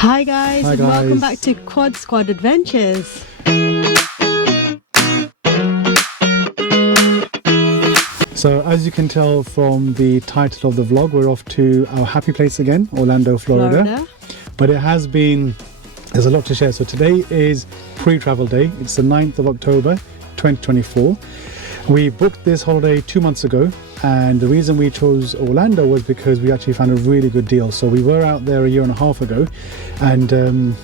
Hi guys, Hi and guys. welcome back to Quad Squad Adventures. So as you can tell from the title of the vlog, we're off to our happy place again, Orlando, Florida. But it has been, there's a lot to share. So today is pre-travel day. It's the 9th of October, 2024. We booked this holiday 2 months ago. And the reason we chose Orlando was because we actually found a really good deal. So we were out there a year and a half ago, and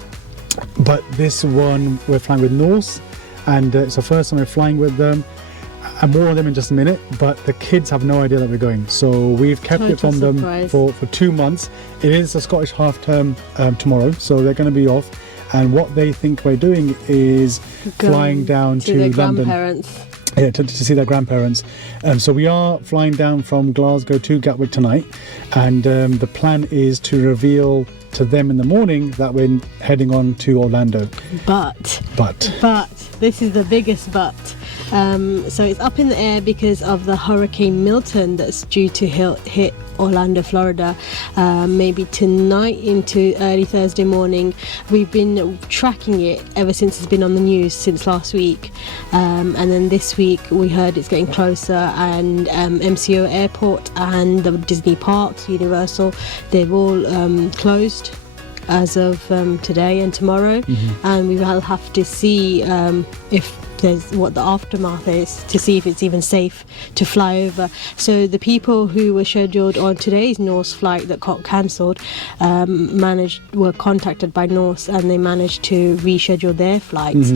but this one we're flying with Norse, and it's the first time we're flying with them. And more on them in just a minute, but the kids have no idea that we're going. So we've kept it from them for 2 months. It is a Scottish half term tomorrow, so they're going to be off. And what they think we're doing is flying down to their London. Grandparents. Yeah, to see their grandparents. So we are flying down from Glasgow to Gatwick tonight, and the plan is to reveal to them in the morning that we're heading on to Orlando. But this is the biggest but. So it's up in the air because of the Hurricane Milton that's due to hit Orlando, Florida, maybe tonight into early Thursday morning. We've been tracking it ever since it's been on the news since last week, and then this week we heard it's getting closer, and MCO Airport and the Disney parks, Universal, they've all closed as of today and tomorrow. And we will have to see if there's what the aftermath is, to see if it's even safe to fly over. So the people who were scheduled on today's Norse flight that got cancelled were contacted by Norse, and they managed to reschedule their flights.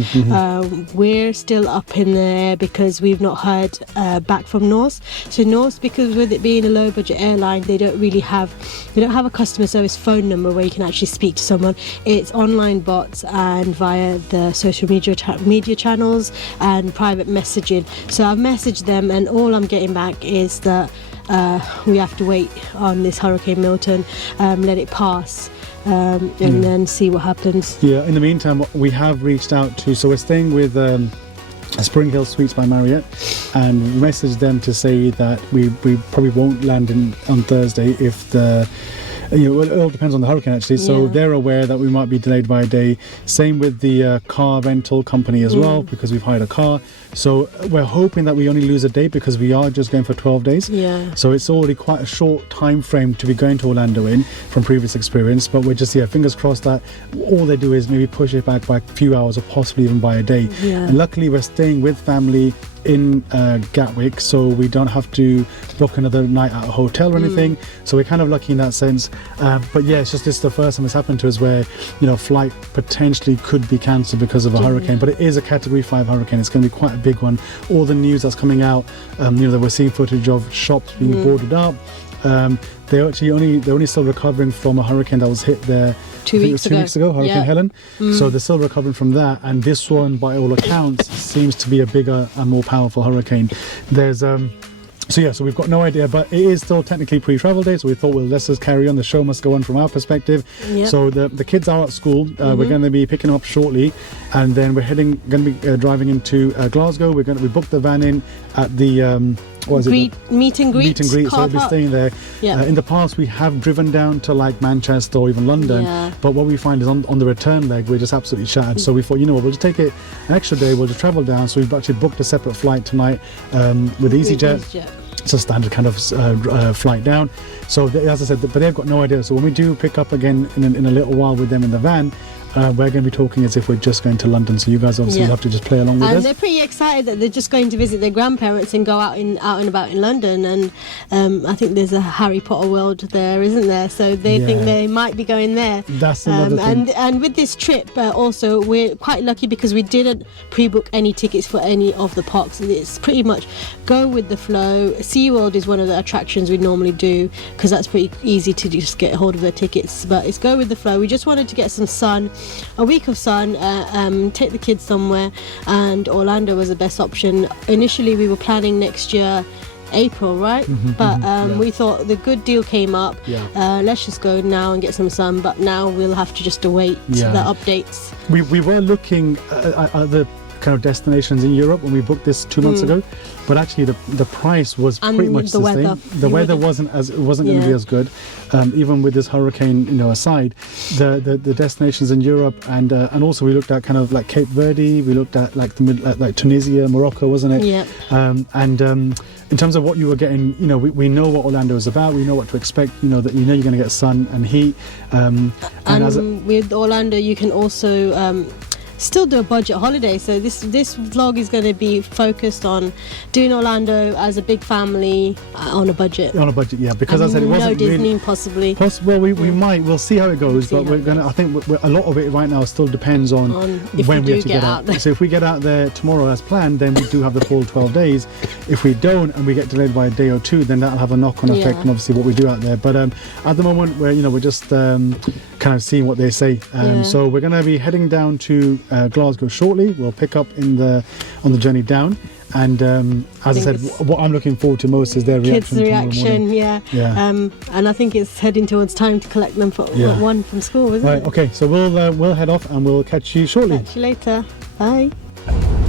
We're still up in the air because we've not heard back from Norse. So Norse, because with it being a low budget airline, they don't have a customer service phone number where you can actually speak to someone. It's online bots and via the social media channels and private messaging. So I've messaged them, and all I'm getting back is that we have to wait on this Hurricane Milton, let it pass, and then see what happens. Yeah, in the meantime, we have reached out to, so we're staying with Spring Hill Suites by Marriott, and messaged them to say that we probably won't land on Thursday if it all depends on the hurricane actually, so they're aware that we might be delayed by a day. Same with the car rental company as well, because we've hired a car. So we're hoping that we only lose a day, because we are just going for 12 days. So it's already quite a short time frame to be going to Orlando in from previous experience, but we're just fingers crossed that all they do is maybe push it back by a few hours, or possibly even by a day. And luckily we're staying with family in Gatwick, so we don't have to book another night at a hotel or anything. So we're kind of lucky in that sense. But yeah, it's just this is the first time it's happened to us where flight potentially could be cancelled because of a hurricane. But it is a Category 5 hurricane. It's going to be quite a big one. All the news that's coming out, that we're seeing footage of shops being boarded up. They're only still recovering from a hurricane that was hit there 2 weeks ago, Hurricane Helen. So they're still recovering from that, and this one, by all accounts, seems to be a bigger and more powerful hurricane. There's so we've got no idea, but it is still technically pre-travel day, so we thought, well, let's just carry on. The show must go on from our perspective. So the kids are at school. We're going to be picking them up shortly, and then we're going to be driving into Glasgow. We booked the van in at the meet and greet. So we'll be staying there. In the past, we have driven down to like Manchester or even London, but what we find is on the return leg, we're just absolutely shattered. So we thought, we'll just take it an extra day. We'll just travel down. So we've actually booked a separate flight tonight with EasyJet. It's a standard kind of flight down. So as I said, but they've got no idea. So when we do pick up again in a little while with them in the van, we're going to be talking as if we're just going to London. So you guys obviously have to just play along with us. And they're pretty excited that they're just going to visit their grandparents and go out and about in London. And I think there's a Harry Potter world there, isn't there? So they think they might be going there. That's another thing. And with this trip, also we're quite lucky because we didn't pre-book any tickets for any of the parks. It's pretty much go with the flow. SeaWorld is one of the attractions we normally do, because that's pretty easy to just get hold of their tickets. But it's go with the flow. We just wanted to get some sun. A week of sun, take the kids somewhere, and Orlando was the best option. Initially we were planning next year April, right? But we thought the good deal came up. Let's just go now and get some sun, but now we'll have to just await the updates. We were looking at the kind of destinations in Europe when we booked this 2 months ago, but actually the price was And pretty much the the weather. same. The weather wasn't going to be as good, even with this hurricane, aside. The destinations in Europe and also we looked at kind of like Cape Verde. We looked at like like Tunisia, Morocco, wasn't it? Yeah. In terms of what you were getting, we know what Orlando is about. We know what to expect. That you're going to get sun and heat. With Orlando, you can also still do a budget holiday. So this vlog is going to be focused on doing Orlando as a big family on a budget. On a budget, yeah. Because as I said, it wasn't no Disney really possibly. Well, we might. We'll see how it goes. But we're gonna. I think a lot of it right now still depends on when we have to get out there. So if we get out there tomorrow as planned, then we do have the full 12 days. If we don't and we get delayed by a day or two, then that'll have a knock-on effect on obviously what we do out there. But at the moment, we're just kind of seeing what they say. So we're going to be heading down to Glasgow shortly. We'll pick up on the journey down. And as I said, what I'm looking forward to most is their kids' reaction. Yeah. And I think it's heading towards time to collect them for one from school, isn't it? Okay. So we'll head off and we'll catch you shortly. Catch you later. Bye.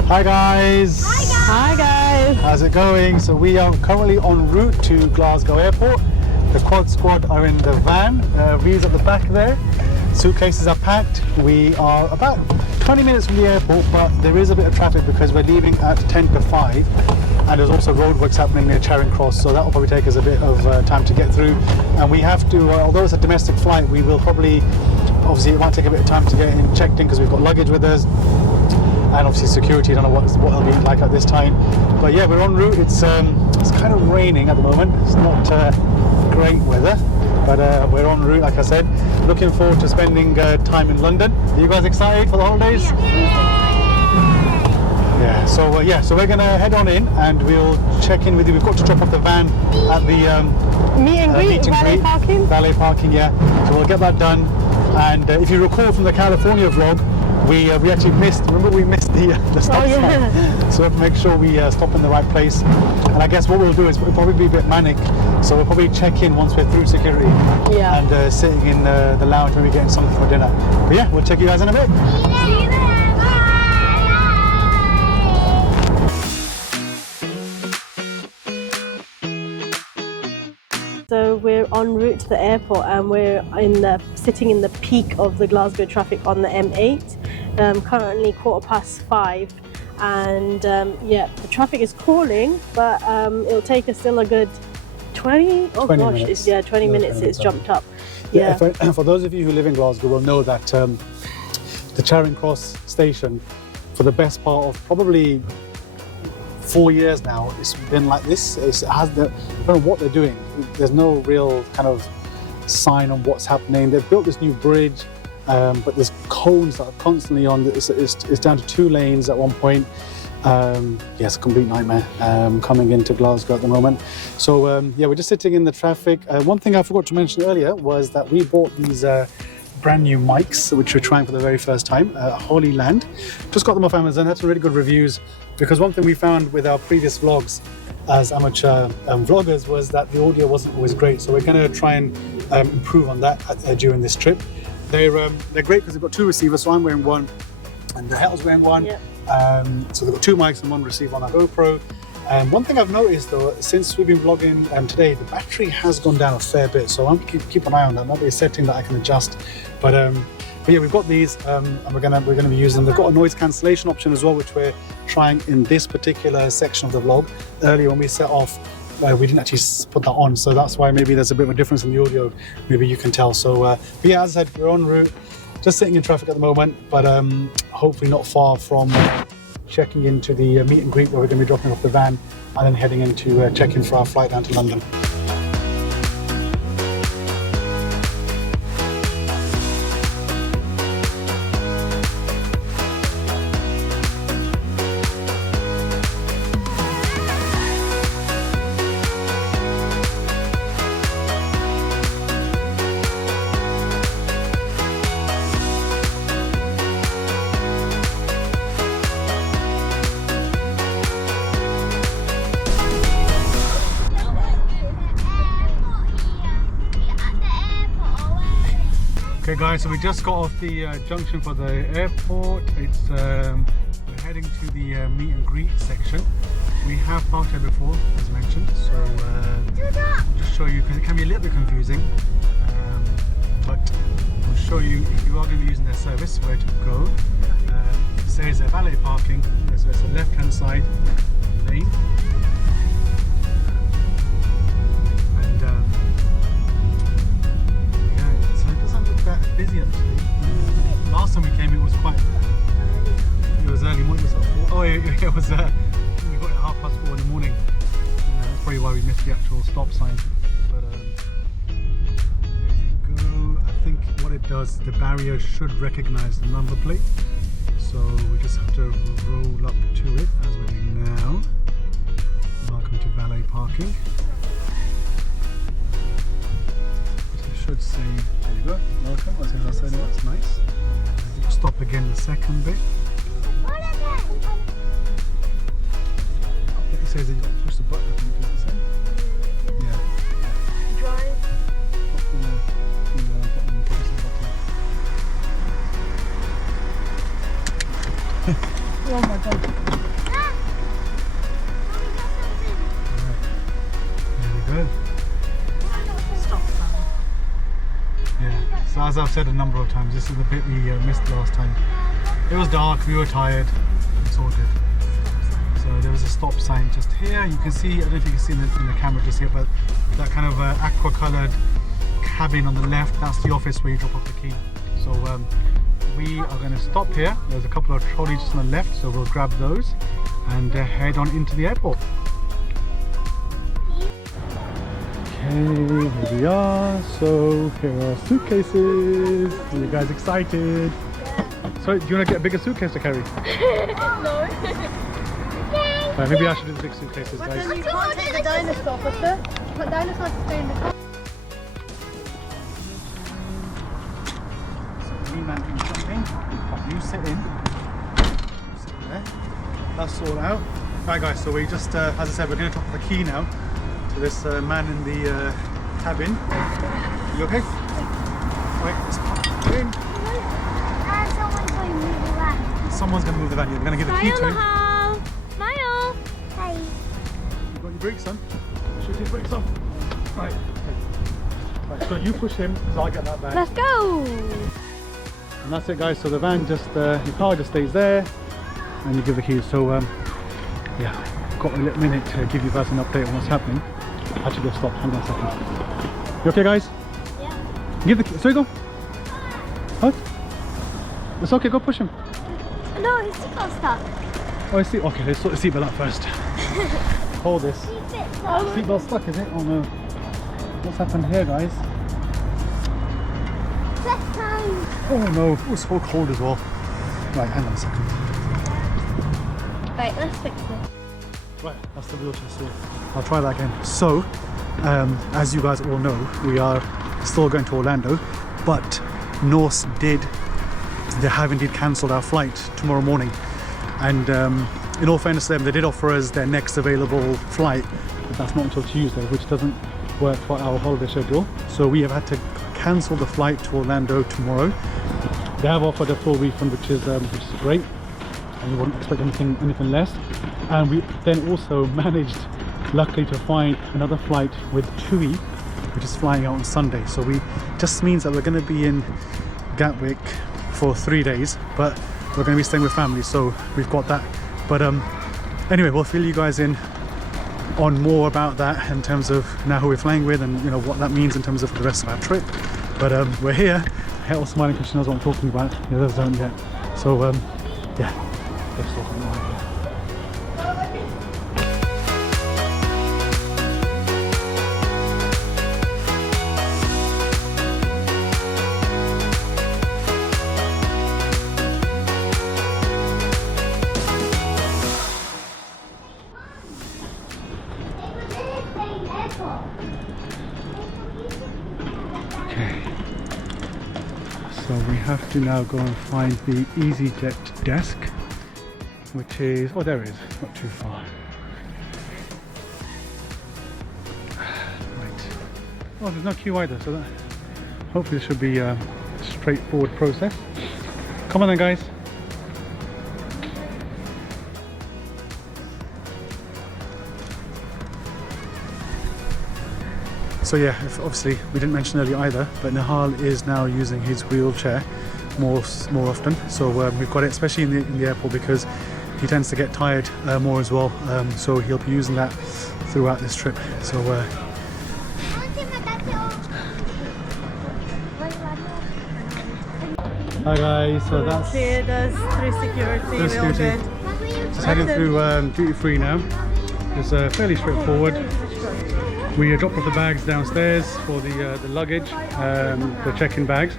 Hi guys. Hi guys. How's it going? So we are currently en route to Glasgow Airport. The quad squad are in the van. Veer's at the back there. Suitcases are packed. We are about 20 minutes from the airport, but there is a bit of traffic because we're leaving at 10 to 5 and there's also roadworks happening near Charing Cross, so that will probably take us a bit of time to get through. And we have to, although it's a domestic flight, we will probably, obviously it might take a bit of time to get checked in because we've got luggage with us. And obviously security, I don't know what it'll be like at this time. But yeah, we're en route. It's kind of raining at the moment. It's not great weather, but we're en route, like I said. Looking forward to spending time in London. Are you guys excited for the holidays? Yeah. So we're gonna head on in and we'll check in with you. We've got to drop off the van at the meet and greet, valet parking. Yeah. So we'll get that done. And if you recall from the California vlog, we actually missed the stop sign. So we have to make sure we stop in the right place. And I guess what we'll do is we'll probably be a bit manic. So we'll probably check in once we're through security and sitting in the lounge, maybe getting something for dinner. But yeah, we'll check you guys in a bit. See you there. So we're en route to the airport and we're sitting in the peak of the Glasgow traffic on the M8. Currently 5:15 and the traffic is crawling, but it'll take us still a good 20 minutes. 20 minutes it's jumped up. For those of you who live in Glasgow will know that the Charing Cross station, for the best part of probably 4 years now, it's been like this. I don't know what they're doing. There's no real kind of sign on what's happening. They've built this new bridge, but there's cones that are constantly on. It's down to 2 lanes at one point. It's a complete nightmare coming into Glasgow at the moment. So we're just sitting in the traffic. One thing I forgot to mention earlier was that we bought these brand new mics, which we're trying for the very first time, Holy Land. Just got them off Amazon, had some really good reviews, because one thing we found with our previous vlogs as amateur vloggers was that the audio wasn't always great. So we're going to try and improve on that during this trip. They're great because they've got 2 receivers, so I'm wearing one and the Nihal's wearing one. So they've got 2 mics and 1 receiver on our GoPro. One thing I've noticed though, since we've been vlogging today, the battery has gone down a fair bit, so I'm keep an eye on that. Might be a setting that I can adjust. But yeah, we've got these and we're gonna be using them. They've got a noise cancellation option as well, which we're trying in this particular section of the vlog. Earlier when we set off, we didn't actually put that on, so that's why maybe there's a bit of a difference in the audio. Maybe you can tell. So but yeah, as I said, we're en route, just sitting in traffic at the moment, but hopefully not far from checking into the meet and greet where we're going to be dropping off the van and then heading into check-in for our flight down to London. Okay guys, so we just got off the junction for the airport. It's we're we're heading to the meet and greet section. We have parked here before, as mentioned, so I'll just show you because it can be a little bit confusing. But I'll show you if you are going to be using their service where to go. It says valet parking, so it's a left hand side lane. And yeah, so it doesn't look that busy actually. Last time we came it was early morning. It was we got it at 4:30 in the morning. That's probably why we missed the actual stop sign. But I think what it does, the barrier should recognize the number plate, so we just have to roll up to it as we're doing now. Welcome to valet parking. So it should say, there you go, welcome. That's nice. Stop again the second bit. It says that you have to push the button, I think, does it say? Yeah. Drive. Oh my god. There we go. Stop sign. Yeah. So as I've said a number of times, this is the bit we missed last time. It was dark, we were tired. It's all good. So there was a stop sign just here. You can see, I don't know if you can see in the camera just here, but that kind of aqua coloured cabin on the left, that's the office where you drop off the key. So we are going to stop here. There's a couple of trolleys just on the left, so we'll grab those and head on into the airport. Okay, here we are. So here are our suitcases. Are you guys excited? So do you want to get a bigger suitcase to carry? No. Right, maybe I should do the big suitcases, guys. You can't take the dinosaur, but the dinosaur to stay in the car. So me man can jump in. You sit in. You sit there. That's all out. Right guys, so we just, as I said, we're going to drop the key now to this man in the cabin. You okay? Right, let's pop in. Someone's going to move the van. We're going to give the key to him. Smile. Hi. You got your brakes on? Should your brakes on? Right. Okay. Right. So you push him, so I'll get that back. Let's go. And that's it, guys. So the van just, your car just stays there, and you give the keys. So yeah, got a little minute to give you guys an update on what's happening. Actually, go stop. Hang on a second. You okay, guys? Yeah. Give the key. So you go. What? It's okay. Go push him. No, his seatbelt's stuck. Oh, I see. Okay, let's sort the seatbelt out first. Hold this. Seatbelt stuck, is it? Oh no. What's happened here, guys? Oh no, it was so cold as well. Right, hang on a second. Right, let's fix it. Right, that's the wheelchair still. I'll try that again. So, as you guys all know, we are still going to Orlando, but Norse they have indeed cancelled our flight tomorrow morning. And in all fairness to them, they did offer us their next available flight, but that's not until Tuesday, which doesn't work for our holiday schedule. So we have had to cancel the flight to Orlando tomorrow. They have offered a full refund, which is great, and you wouldn't expect anything less. And we then also managed, luckily, to find another flight with TUI, which is flying out on Sunday. So we just means that we're going to be in Gatwick for 3 days, but we're going to be staying with family, so we've got that. But anyway, we'll fill you guys in on more about that in terms of now who we're flying with, and you know what that means in terms of the rest of our trip. But we're here. Hell smiling because she knows what I'm talking about. The others don't yet. So yeah, let's talk about it. So we have to now go and find the EasyJet desk, which is, oh there it is, not too far. Right. Oh, there's no queue either, so that hopefully this should be a straightforward process. Come on then, guys. So yeah, obviously we didn't mention earlier either, but Nihaal is now using his wheelchair more often. So we've got it, especially in the airport, because he tends to get tired more as well. So he'll be using that throughout this trip. So hi guys, so that's cleared us through security. We're all good. Just heading through duty free now. It's fairly straightforward. We dropped off the bags downstairs for the luggage, the check-in bags.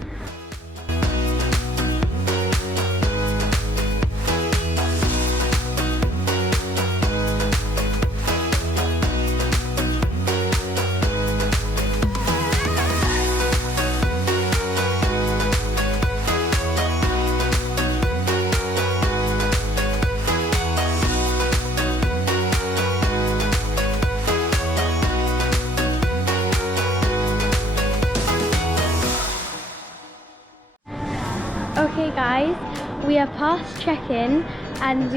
Okay guys, we are past check-in and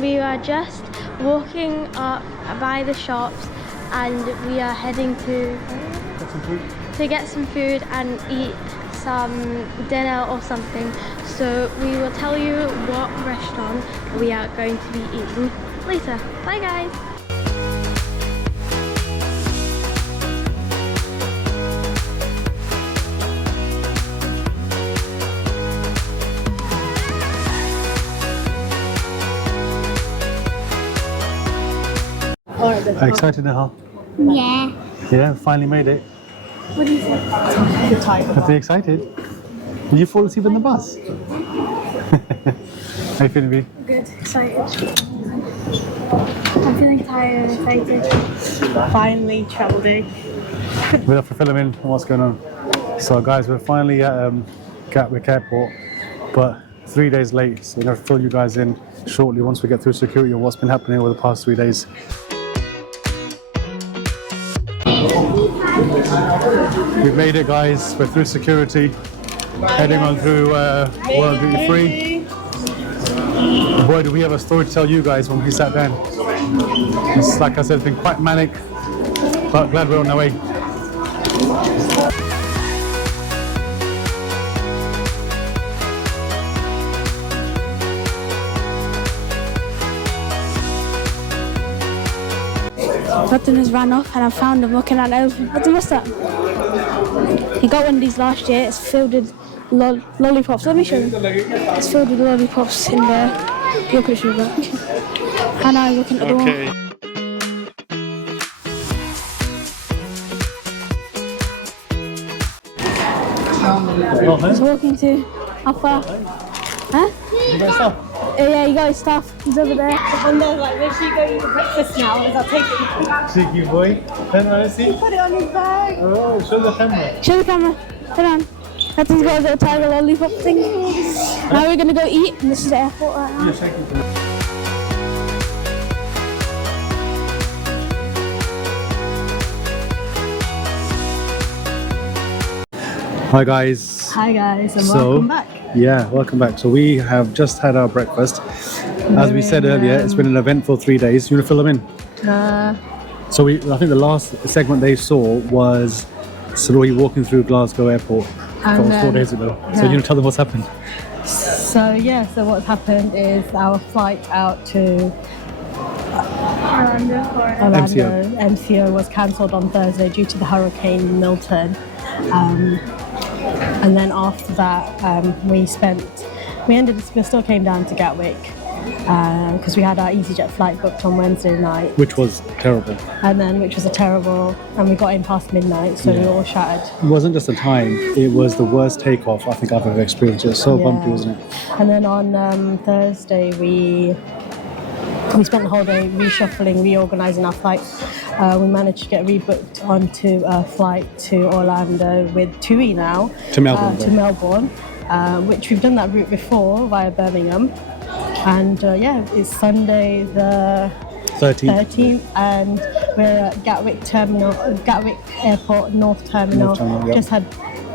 we are just walking up by the shops and we are heading to get some food and eat some dinner or something. So we will tell you what restaurant we are going to be eating later. Bye guys! Are you excited, Nihaal? Yeah. Yeah, finally made it. What do you think? You're tired. Are you excited? Did you fall asleep in the bus? How you feeling, Veer? Good, excited. I'm feeling tired, excited. Finally, travel day. We'll have to fill them in on what's going on. So guys, we're finally at Gatwick Airport, but 3 days late, so we're going to fill you guys in shortly once we get through security of what's been happening over the past 3 days. We've made it, guys. We're through security, heading on through World Duty Free. Boy, do we have a story to tell you guys when we sat down. It's, like I said, it's been quite manic, but glad we're on our way. Rattan has ran off and I found him looking at an elephant. What's that? He got one of these last year. It's filled with lollipops. Let me show you. It's filled with lollipops in there. You're pretty sure of that. And I'm looking at the wall. He's walking to how far? Huh? Yeah, he got his stuff. He's over there. And then, like, where's she going to breakfast now? Is that taking? Cheeky boy. Turn around, see? Put it on his bag. Oh, show the camera. Show the camera. Put on. Rattan's got a little tiger lollipop thing. Now we're gonna go eat, and this is the airport right now. Hi guys. Hi guys, and welcome back. Yeah, welcome back. So we have just had our breakfast. As we said earlier, it's been an eventful 3 days. You want to fill them in? So I think the last segment they saw was Sarohi walking through Glasgow Airport. That was 4 days ago. So you want to tell them what's happened? So what's happened is our flight out to Orlando MCO was cancelled on Thursday due to the Hurricane Milton. And then after that, we still came down to Gatwick because we had our EasyJet flight booked on Wednesday night. Which was terrible. And we got in past midnight, so we were all shattered. It wasn't just the time, it was the worst takeoff I think I've ever experienced. It was so bumpy, wasn't it? And then on Thursday, we spent the whole day reshuffling, reorganising our flights. We managed to get rebooked onto a flight to Orlando with TUI now. To Melbourne. To Melbourne, which we've done that route before via Birmingham. And it's Sunday the 13th, and we're at Gatwick Airport North Terminal. Yep. Just had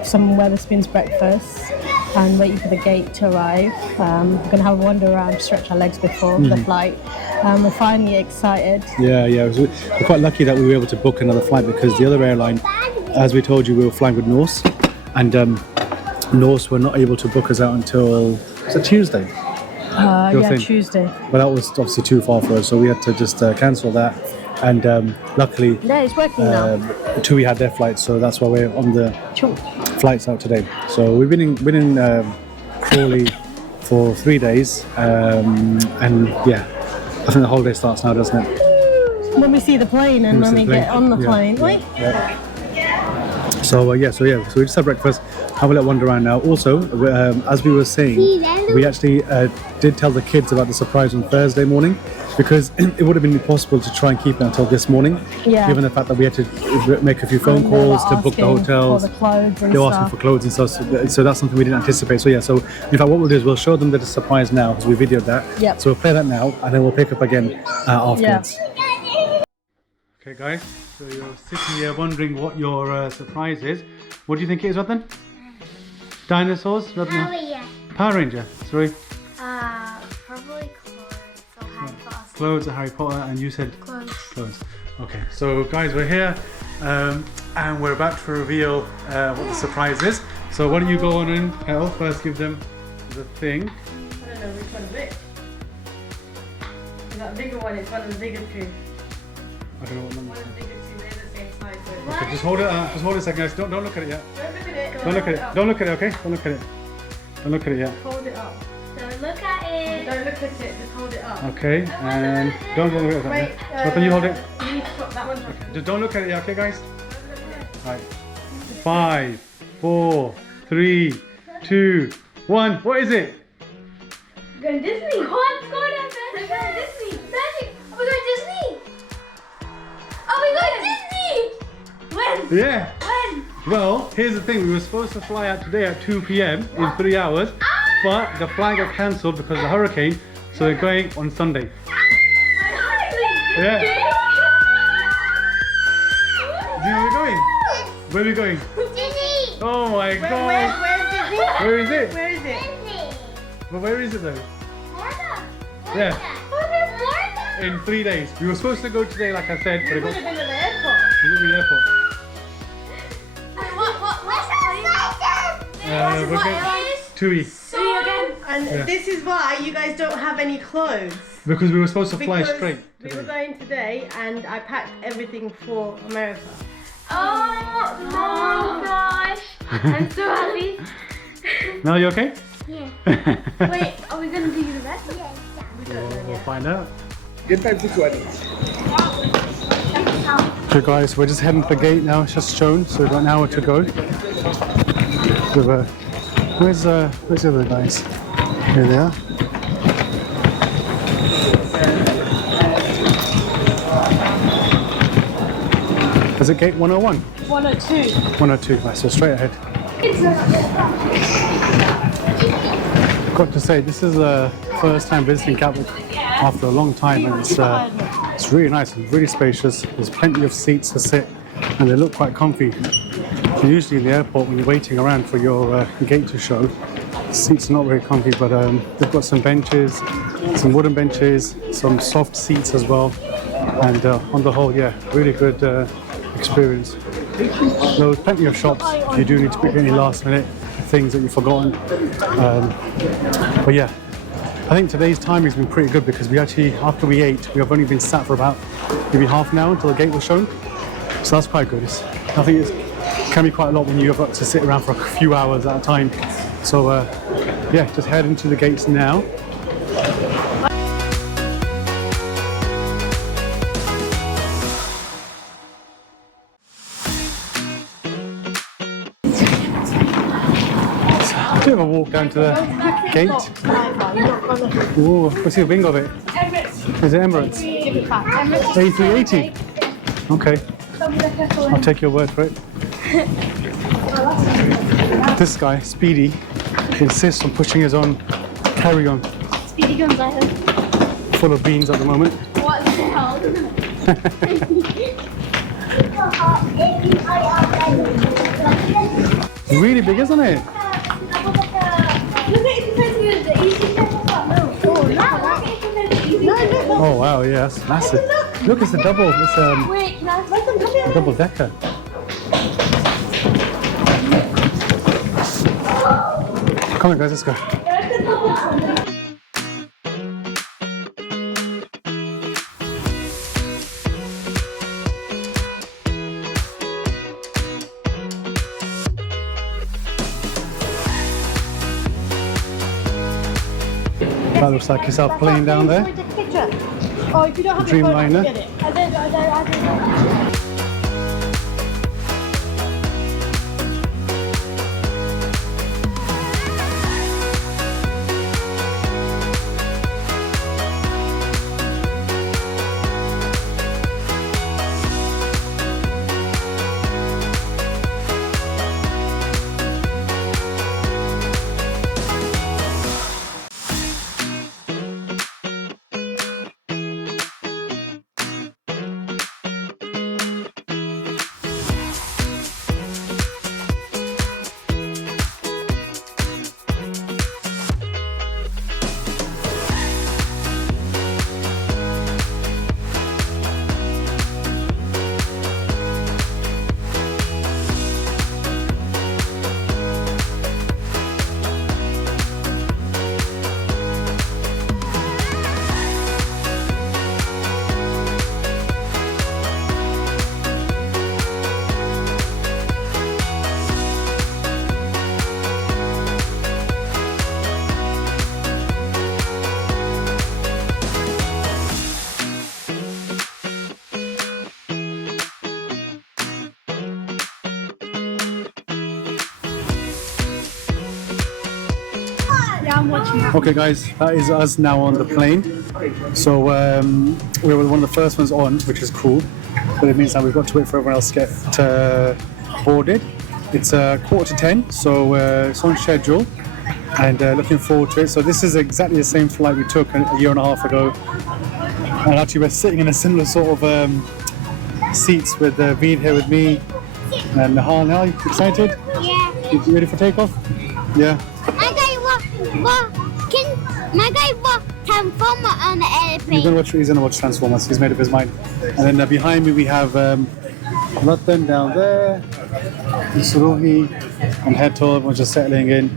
some Wetherspoons breakfast. and waiting for the gate to arrive. We're going to have a wander around, stretch our legs before the flight. We're finally excited. Yeah, we're quite lucky that we were able to book another flight because the other airline, as we told you, we were flying with Norse, and Norse were not able to book us out until Tuesday. Tuesday. But that was obviously too far for us, so we had to just cancel that. And luckily, Yeah, it's working now. TUI had their flights, so that's why we're on the flights out today. So we've been in Crawley for 3 days, and yeah, I think the holiday starts now, doesn't it? When we see the plane and when we get on the plane. So we just had breakfast, have a little wander around now. Also, as we were saying, we actually did tell the kids about the surprise on Thursday morning, because it would have been impossible to try and keep it until this morning, given the fact that we had to make a few phone calls to book the hotels. For the clothes and they were asking for clothes and stuff, so that's something we didn't anticipate. So in fact what we'll do is we'll show them the surprise now, because we videoed that. Yep. So we'll play that now, and then we'll pick up again afterwards. Okay guys, so you're sitting here wondering what your surprise is. What do you think it is, Rattan? Dinosaurs? Power Ranger. Sorry. Probably clothes. So Harry Potter. Clothes at Harry Potter, and you said Clothes. Okay, so guys, we're here and we're about to reveal what the surprise is. So why don't you go on in, Elle, first give them the thing. I don't know which one is it. Is that a bigger one? It's one of the bigger two. I don't know what number. One of the bigger two, they're the same size. Okay, just hold it. Just hold it a second, guys. Don't look at it yet. Don't look at it. Don't look at it. Don't look at it. Okay. Don't look at it. Don't look at it yet. Hold it up. Don't look at it. Don't look at it. Just hold it up. Okay, and don't look at Wait. it. Rattan, you hold it. You need to stop that one. Just don't look at it yet, okay, guys? Right. 5, 4, 3, 2, 1. What is it? We're going Disney. Come on, go down there. We're going Disney. Magic. Are we going Disney? Are we going Disney? When? Yeah. When? Well, here's the thing. We were supposed to fly out today at 2 p.m. in 3 hours, but the flight got cancelled because of the hurricane, so we're going on Sunday. Yeah. Do you know where we're going? Where are we going? Disney. Oh my god. Where's Disney? Where is it? Where is it? Disney. Well, where is it though? Florida. Yeah. Florida. In 3 days. We were supposed to go today, like I said, but it got Been at the airport. in the airport. What's We're going TUI. So again. And Yeah. this is why you guys don't have any clothes. Because we were supposed to fly Because straight we were today. going today and I packed everything for America. Oh gosh. I'm so happy. Now you okay? Yeah. Wait, are we gonna do the rest? Yes. We'll find out. Get back to sweating. Okay guys, we're just heading to the gate now. It's just shown, so we've got an hour to go. Where's the other guys? Here they are. Is it gate 101? 102. 102, right, so straight ahead. Got to say, this is the first time visiting Gatwick after a long time, and it's really nice and really spacious. There's plenty of seats to sit, and they look quite comfy. Usually in the airport, when you're waiting around for your gate to show, the seats are not very comfy, but they've got some benches, some wooden benches, some soft seats as well, and on the whole, yeah, really good experience. There's plenty of shops if you do need to pick any last minute things that you've forgotten. But yeah, I think today's timing has been pretty good because we actually, after we ate, we have only been sat for about maybe half an hour until the gate was shown. So that's quite good. I think it can be quite a lot when you've got to sit around for a few hours at a time. So yeah, just head into the gates now. Bit of a walk down to the gate. Ooh, what's your bingo bit? Is it Emirates? A380? Okay, I'll take your word for it. This guy, Speedy, insists on pushing his own carry-on. Speedy Gonzales. Full of beans at the moment. What the hell? Really big, isn't it? Oh wow, yeah, that's massive. Look, it's a double. It's Wait, can I let them come here? a double decker. Come on, guys, let's go. That looks like yourself playing down there. Oh, if you don't have your phone, Dreamliner. get it. I did. Okay guys, that is us now on the plane. So we were one of the first ones on, which is cool, but it means that we've got to wait for everyone else to get boarded. It's 9:45, so it's on schedule and looking forward to it. So this is exactly the same flight we took a year and a half ago, and actually we're sitting in a similar sort of seats with Veer here with me and Nihaal. Now, you excited? Yeah. You ready for takeoff? Yeah. My guy walked Transformer on the airplane. He's gonna watch Transformers. He's made up his mind. And then behind me we have Rattan down there, Sarohi, and Heto. Everyone's just settling in.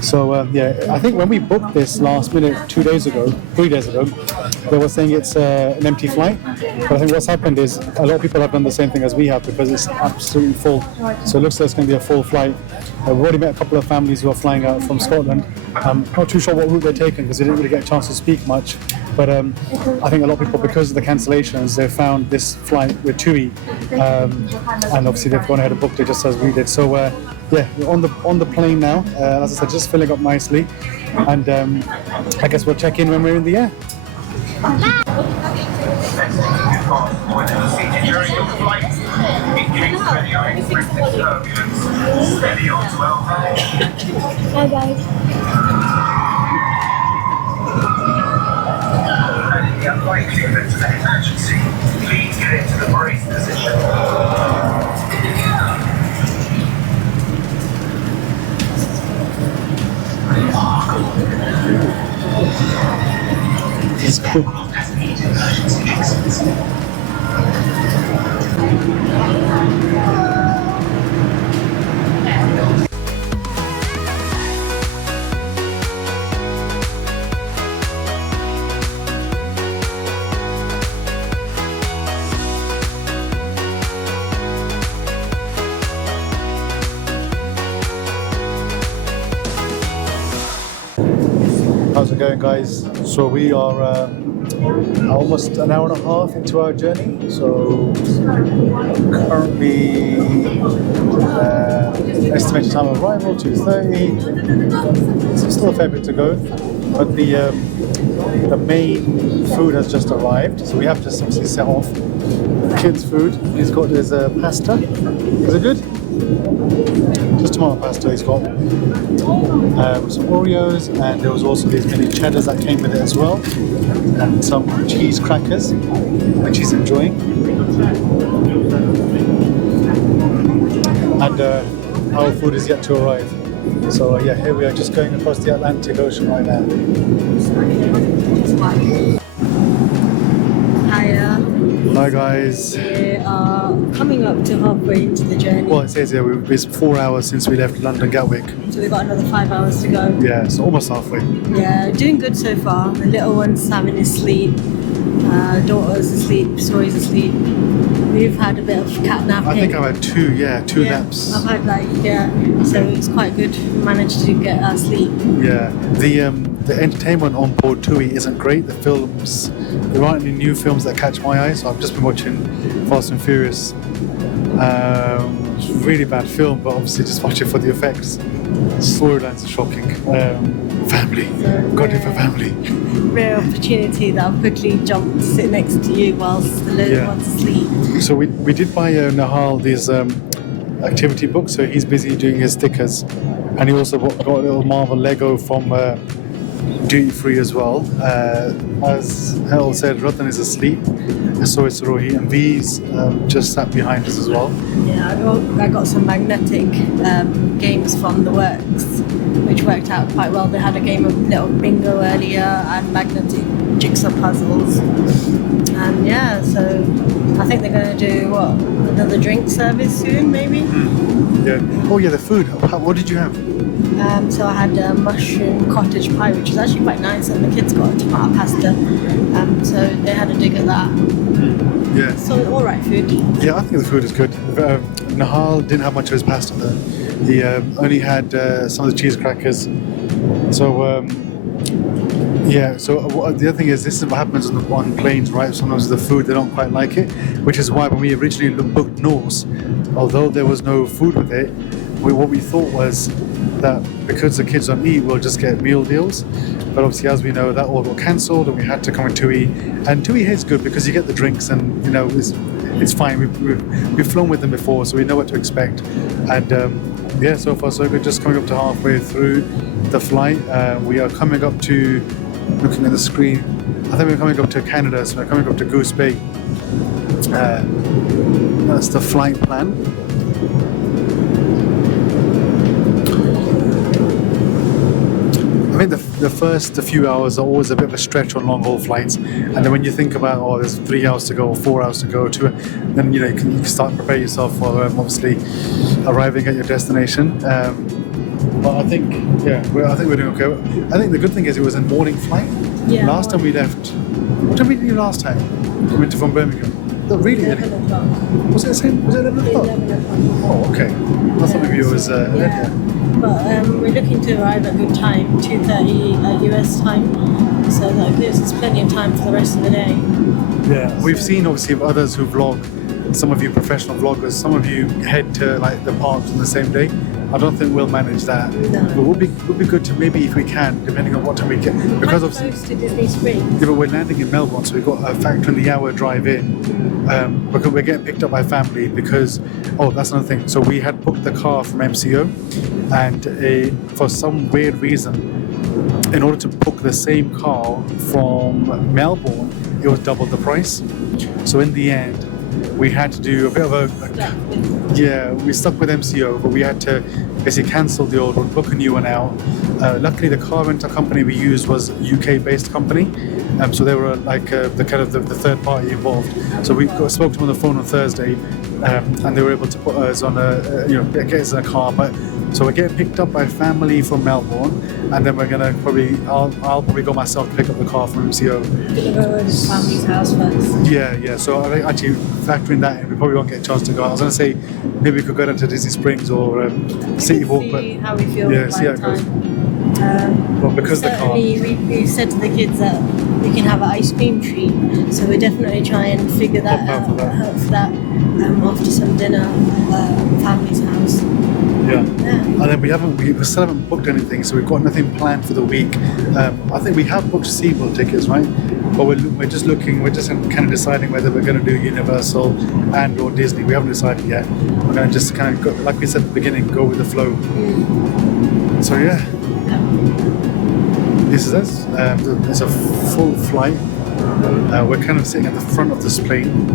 So yeah, I think when we booked this last minute, 3 days ago, they were saying it's an empty flight. But I think what's happened is a lot of people have done the same thing as we have because it's absolutely full. So it looks like it's going to be a full flight. We've already met a couple of families who are flying out from Scotland. I'm not too sure what route they're taking because they didn't really get a chance to speak much. But I think a lot of people, because of the cancellations, they found this flight with TUI, and obviously they've gone ahead and booked it just as we did. So yeah, we're on the plane now. As I said, just filling up nicely, and I guess we'll check in when we're in the air. Hi guys. And in the unlikely event of an emergency, please get into the brace position. It's cool. How's it going, guys? So we are almost an hour and a half into our journey. So currently estimated time of arrival 2:30. So still a fair bit to go, but the main food has just arrived. So we have to obviously set off. Kids' food. He's got his pasta. Is it good? Just tomato pasta. He's got some Oreos, and there was also these mini cheddars that came with it as well, and some cheese crackers, which he's enjoying. And our food is yet to arrive. So yeah, here we are, just going across the Atlantic Ocean right now. Hi guys. We are coming up to halfway into the journey. Well, it says here it's 4 hours since we left London Gatwick. So we've got another 5 hours to go. Yeah, so almost halfway. Yeah, doing good so far. The little one's having his sleep. Daughter's asleep. Sarohi's asleep. We've had a bit of cat napping. I think I've had two naps. I've had so it's quite good. We managed to get our sleep. Yeah, the entertainment on board TUI isn't great. The films, there aren't any new films that catch my eye, so I've just been watching Fast and Furious. It's a really bad film, but obviously just watch it for the effects. Storylines are shocking. Family, got it for family. Rare opportunity that I've quickly jumped to sit next to you whilst the little one's asleep. So we did buy Nihaal these activity books, so he's busy doing his stickers, and he also got a little Marvel Lego from duty free as well. As Hel said, Rattan is asleep, so is Sarohi, and Veer's just sat behind us as well. Yeah, I got some magnetic games from the works, which worked out quite well. They had a game of little bingo earlier and magnetic jigsaw puzzles. And yeah, so I think they're going to do another drink service soon, maybe. Yeah. Oh yeah, the food. What did you have? So I had a mushroom cottage pie, which is actually quite nice, and the kids got a tomato pasta. So they had a dig at that. Yeah. So all right food. Yeah, I think the food is good. Nihaal didn't have much of his pasta though. He only had some of the cheese crackers. So the other thing is, this is what happens on planes, right? Sometimes the food, they don't quite like it, which is why when we originally booked Norse, although there was no food with it, what we thought was that because the kids don't eat, we'll just get meal deals. But obviously, as we know, that all got cancelled, and we had to come in TUI. And TUI is good because you get the drinks, and it's fine. We've flown with them before, so we know what to expect. And so far so good. Just coming up to halfway through the flight. We are coming up to, looking at the screen, I think we're coming up to Canada, so we're coming up to Goose Bay. That's the flight plan. I think the first few hours are always a bit of a stretch on long haul flights, and then when you think about there's 3 hours to go or 4 hours to go, then you can start to prepare yourself for obviously arriving at your destination. But I think we're doing okay. I think the good thing is it was a morning flight. Yeah. Last time we left, what did we do last time? We went from Birmingham. No, really? 11 o'clock. Was it the same? Was it 11 o'clock? 11 o'clock. Oh, okay. I thought maybe it was earlier. But we're looking to arrive at good time, 2:30 US time, so that gives us plenty of time for the rest of the day. Yeah, we've seen obviously others who vlog, some of you professional vloggers, some of you head to like the parks on the same day. I don't think we'll manage that. No. But would be good to maybe, if we can, depending on what time we get, because Quite obviously close to Disney Springs. yeah, but we're landing in Melbourne, so we've got a factor in the hour drive in. Because we're getting picked up by family because, that's another thing. So we had booked the car from MCO, and for some weird reason, in order to book the same car from Melbourne, it was double the price. So in the end, we had to do a bit of we stuck with MCO, but we had to basically cancel the old one, book a new one out. Luckily, the car rental company we used was a UK-based company, so they were like the third party involved. So we spoke to them on the phone on Thursday, and they were able to put us on get us in a car. But so we're getting picked up by family from Melbourne, and then we're gonna I'll probably go myself to pick up the car from MCO. We're going to go to his family's house first. Yeah. So I think actually factoring that in, we probably won't get a chance to go. I was gonna say maybe we could go down to Disney Springs or City Walk, but See how we feel. yeah, see how it goes. Well, because the car. We said to the kids that we can have an ice cream treat, so we're definitely trying to figure that Look out out for that. after some dinner at family's house. Yeah. And then we still haven't booked anything, so we've got nothing planned for the week. I think we have booked SeaWorld tickets, right? But we're just kind of deciding whether we're going to do Universal and or Disney. We haven't decided yet. We're going to just kind of go, like we said at the beginning, go with the flow. So yeah. This is us. It's a full flight. We're kind of sitting at the front of this plane.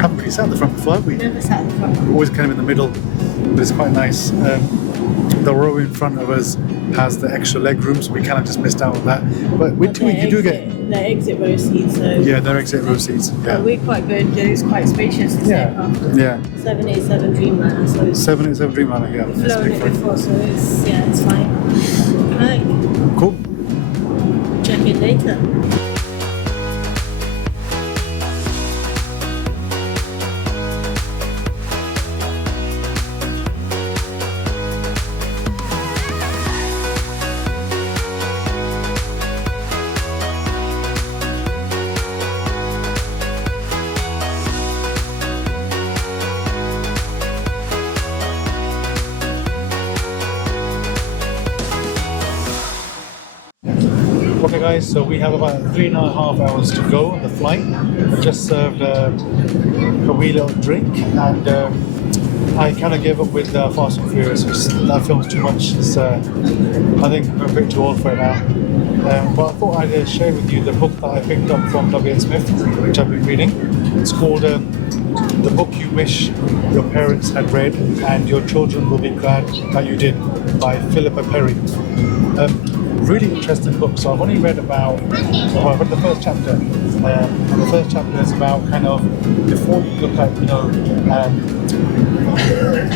Haven't really sat at the front before, have we? Never sat at the front. Always kind of in the middle, but it's quite nice. The row in front of us has the extra leg room, so we kind of just missed out on that. But with TUI, you do get the exit row seats. So yeah, their exit row seats. Yeah, we're quite good. It's quite spacious. This aircraft. Yeah. 787 Dreamliner. So it's 787 Dreamliner. Yeah, flown it before, so it's fine. Right. Cool. Check in later. Okay guys, so we have about 3.5 hours to go on the flight. I just served a wee little drink, and I kind of gave up with Fast and Furious. That film's too much. I think I'm a bit too old for it now. But I thought I'd share with you the book that I picked up from W.H. Smith, which I've been reading. It's called The Book You Wish Your Parents Had Read and Your Children Will Be Glad That You Did, by Philippa Perry. Really interesting book. So I've only read about, I've read the first chapter. And the first chapter is about kind of, before you look at,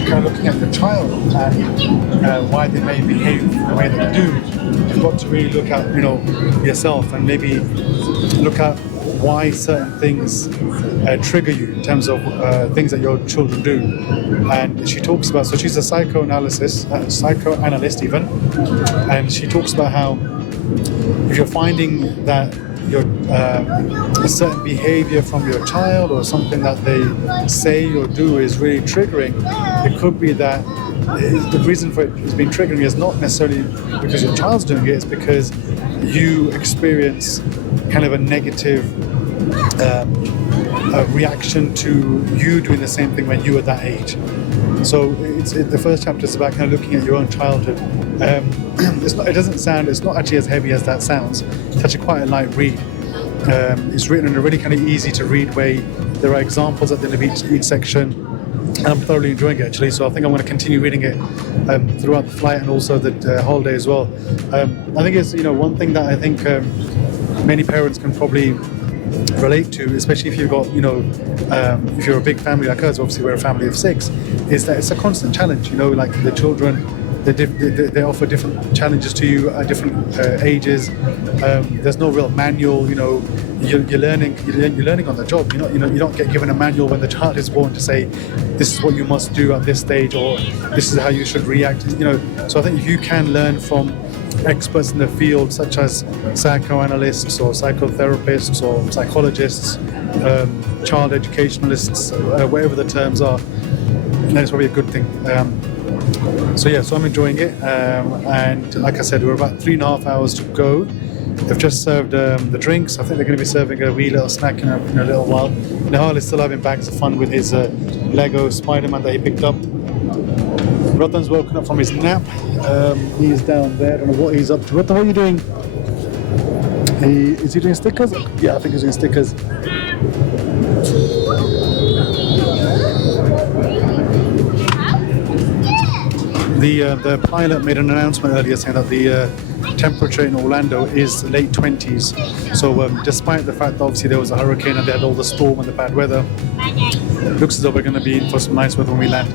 kind of looking at the child and why they may behave the way that they do. You've got to really look at, yourself, and maybe look at why certain things trigger you in terms of things that your children do. And she talks about, so she's a psychoanalyst even, and she talks about how if you're finding that your a certain behavior from your child or something that they say or do is really triggering, it could be that the reason for it has been triggering is not necessarily because your child's doing it, it's because you experience kind of a negative a reaction to you doing the same thing when you were that age. So the first chapter is about kind of looking at your own childhood. It's not actually as heavy as that sounds. It's actually quite a light read. It's written in a really kind of easy to read way. There are examples at the end of each section. I'm thoroughly enjoying it actually, so I think I'm going to continue reading it throughout the flight and also the holiday as well. I think it's one thing that I think many parents can probably relate to, especially if you've got if you're a big family like us, obviously we're a family of 6, is that it's a constant challenge. Like the children, they offer different challenges to you at different ages. There's no real manual. You're learning on the job. You don't get given a manual when the child is born to say this is what you must do at this stage, or this is how you should react. So I think if you can learn from experts in the field, such as psychoanalysts or psychotherapists or psychologists, child educationalists, whatever the terms are, then it's probably a good thing. So I'm enjoying it, and like I said, we're about 3.5 hours to go. They've just served the drinks. I think they're going to be serving a wee little snack in a little while. Nihaal is still having bags of fun with his Lego Spider-Man that he picked up. Rattan's woken up from his nap. He's down there. I don't know what he's up to. What the hell are you doing? Is he doing stickers? Yeah, I think he's doing stickers. The pilot made an announcement earlier saying that the temperature in Orlando is late 20s. So despite the fact that obviously there was a hurricane and they had all the storm and the bad weather, it looks as though we're going to be in for some nice weather when we land.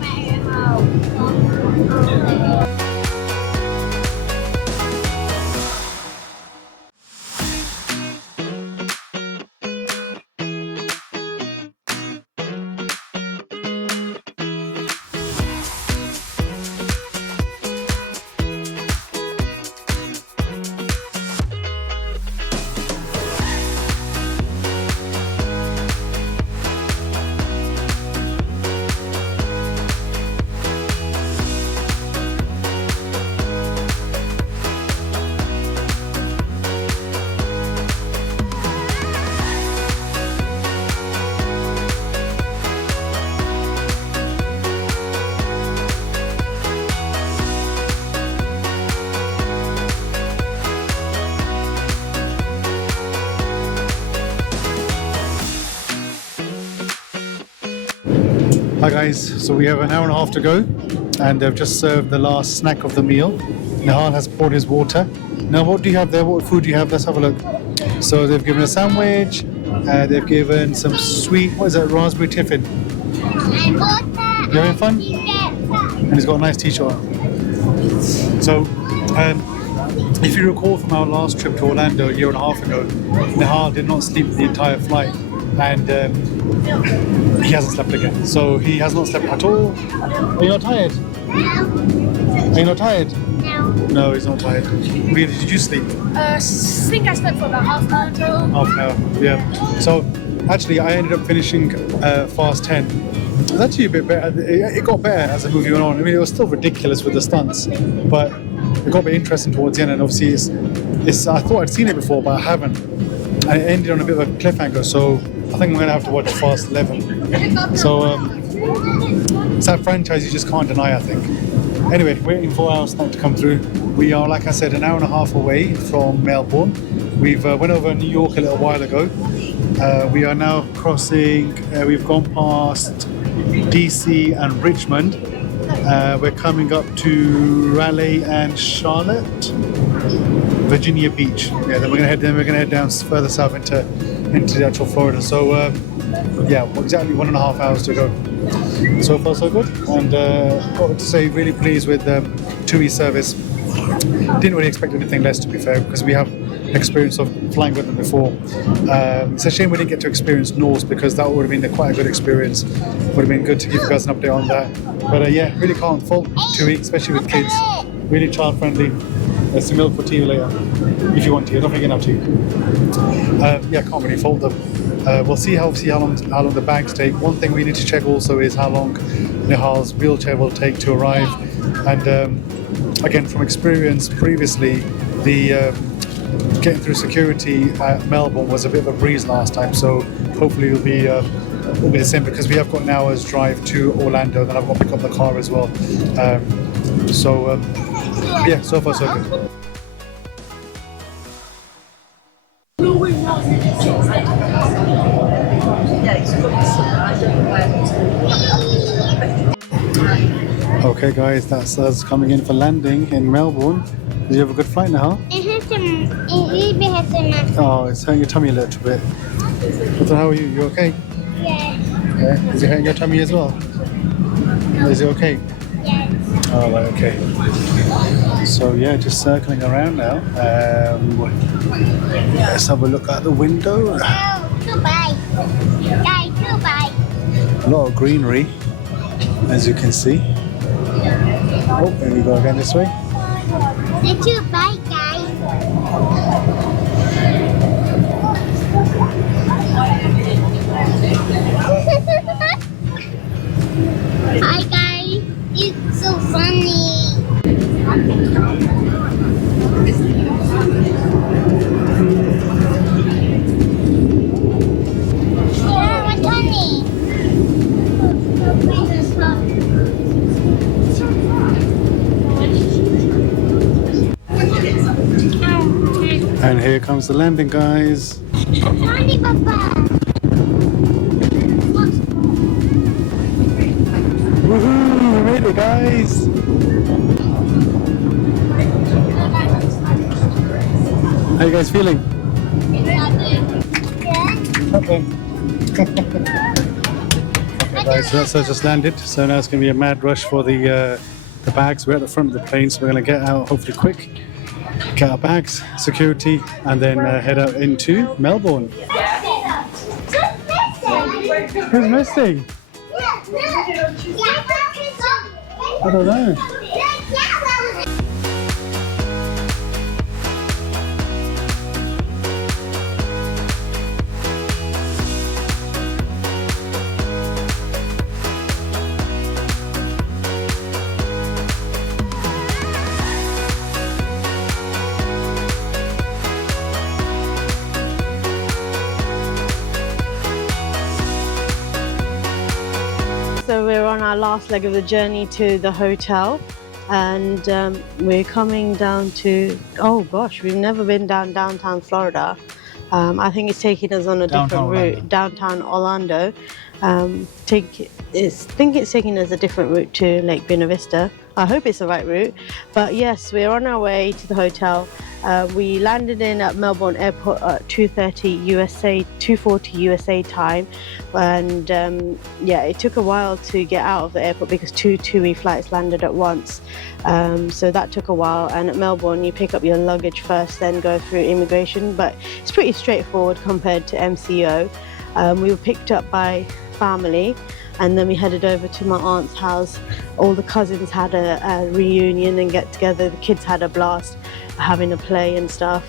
Hi guys, so we have an hour and a half to go, and they've just served the last snack of the meal. Nihaal has poured his water. Now, what do you have there? What food do you have? Let's have a look. So they've given a sandwich. They've given some sweet, what is that, raspberry tiffin. You having fun? And he's got a nice t-shirt on. So, if you recall from our last trip to Orlando a year and a half ago, Nihaal did not sleep the entire flight, and he hasn't slept again. So he has not slept at all. Are you not tired? Are you not tired? No. No, he's not tired. Veer, did you sleep? I think I slept for about half an hour total. Half an hour, yeah. So actually, I ended up finishing Fast 10. It was actually a bit better. It got better as the movie went on. I mean, it was still ridiculous with the stunts, but it got a bit interesting towards the end. And obviously, it's I thought I'd seen it before, but I haven't. And it ended on a bit of a cliffhanger. So I think I'm going to have to watch Fast 11. So it's that franchise you just can't deny, I think. Anyway, waiting for our snack to come through. We are, like I said, an hour and a half away from Melbourne. We've went over New York a little while ago. We are now crossing, we've gone past DC and Richmond. We're coming up to Raleigh and Charlotte, Virginia Beach. Yeah, then we're gonna head down further south into the actual Florida. So yeah, exactly 1.5 hours to go. So far so good, and got to say really pleased with TUI service. Didn't really expect anything less, to be fair, because we have experience of flying with them before. It's a shame we didn't get to experience Norse, because that would have been quite a good experience. Would have been good to give you guys an update on that. But yeah, really can't fault TUI, especially with kids. Really child friendly. There's some milk for tea later, if you want tea. I don't think you're enough tea. Yeah, can't really fault them. We'll see how long the bags take. One thing we need to check also is how long Nihaal's wheelchair will take to arrive. And again, from experience previously, the getting through security at Melbourne was a bit of a breeze last time. So hopefully it'll be the same, because we have got an hour's drive to Orlando, and then I've got to pick up the car as well. Yeah, so far so good. Okay guys, that's us coming in for landing in Melbourne. Did you have a good flight, Nihaal? Oh, it's hurting your tummy a little bit. So how are you? You okay? Yeah. Yeah. Is it hurting your tummy as well? Is it okay? Yes. Oh, right, okay. So yeah, just circling around now. Let's have a look out the window. A lot of greenery, as you can see. Oh, here we go again this way. They're too big, guys. Hi, guys. It's so funny. Yeah, what's funny? And here comes the landing, guys. Funny, Papa. Woohoo! We made it, guys! How you guys feeling? Okay. Okay, guys, so that's just landed. So now it's going to be a mad rush for the bags. We're at the front of the plane, so we're going to get out hopefully quick. Get our bags, security, and then head out into Melbourne. Who's missing? I don't know. So we're on our last leg of the journey to the hotel, and we're coming down to, oh gosh, we've never been downtown Florida. I think it's taking us on a different route, downtown Orlando. think it's taking us a different route to Lake Buena Vista. I hope it's the right route. But yes, we're on our way to the hotel. We landed in at Melbourne Airport at 2:40 USA time, and yeah, it took a while to get out of the airport because two TUI flights landed at once, so that took a while. And at Melbourne, you pick up your luggage first, then go through immigration, but it's pretty straightforward compared to MCO. We were picked up by family, and then we headed over to my aunt's house. All the cousins had a reunion and get together. The kids had a blast having a play and stuff,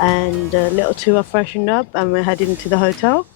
and little two are freshened up and we're heading to the hotel.